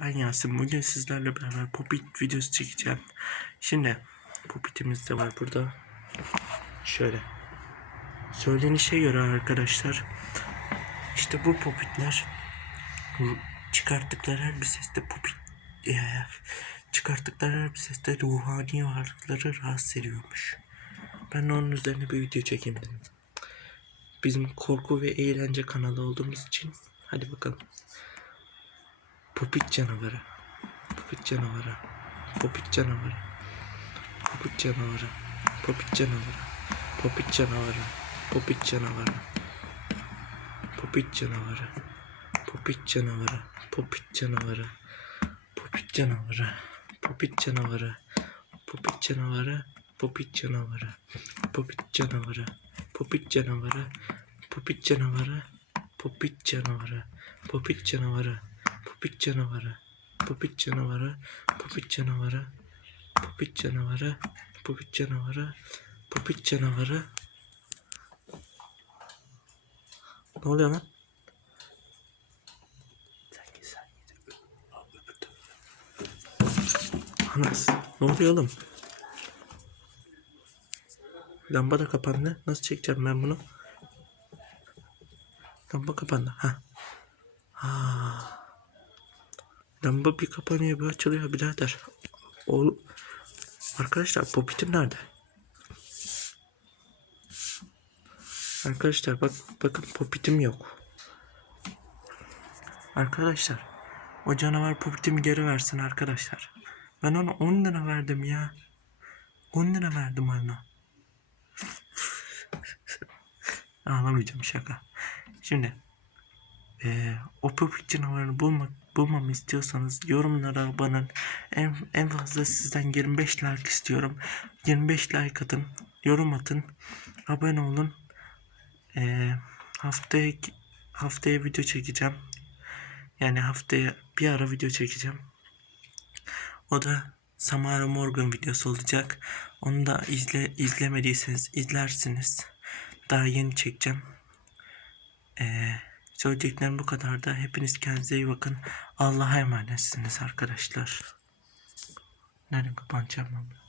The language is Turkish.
Ben Yasin. Bugün sizlerle beraber Popit videosu çekeceğim. Şimdi Popit'imiz de var burada. Şöyle. Söylenişe göre arkadaşlar işte bu Popitler çıkarttıkları her bir seste Popit çıkarttıkları her bir seste ruhani varlıkları rahatsız ediyormuş. Ben de onun üzerine bir video çekeyim dedim. Bizim korku ve eğlence kanalı olduğumuz için hadi bakalım. Popit canavarı. Popit canavarı. Popit canavarı. Popit canavarı. Popit canavarı. Popit canavarı. Popit canavarı. Popit canavarı. Popit canavarı. Popit canavarı. Popit canavarı. Popit canavarı. Popit canavarı. Popit canavarı. Popit canavarı. Popit canavarı. Popit canavarı. Popit canavarı. Popit canavarı. Popit canavarı. Popit canavarı. Popit canavarı. Popit canavarı. Popit canavarı. Popit canavarı. Ne oluyor lan? Anas. Ne oluyor oğlum? Lamba da kapandı. Nasıl çekeceğim ben bunu? Lamba kapandı. Ha. Ha. Lamba bir kapanıyor bir açılıyor birader. O Arkadaşlar popitim nerede? Arkadaşlar bak bakın popitim yok. Arkadaşlar o canavar popitimi geri versin arkadaşlar. Ben ona 10 lira verdim ya. 10 lira verdim ona. Ağlamayacağım şaka. Şimdi eee o popit canavarını bulmak bulmamı istiyorsanız yorumlara bana en, en fazla sizden 25 like istiyorum. 25 like atın. Yorum atın. Abone olun. Eee haftaya haftaya video çekeceğim. Yani haftaya bir ara video çekeceğim. O da Samara Morgan videosu olacak. Onu da izle izlemediyseniz izlersiniz. Daha yeni çekeceğim. Ee, söyleyeceklerim bu kadar da. Hepiniz kendinize iyi bakın. Allah'a emanetsiniz arkadaşlar. Nereden kapanacağım ben?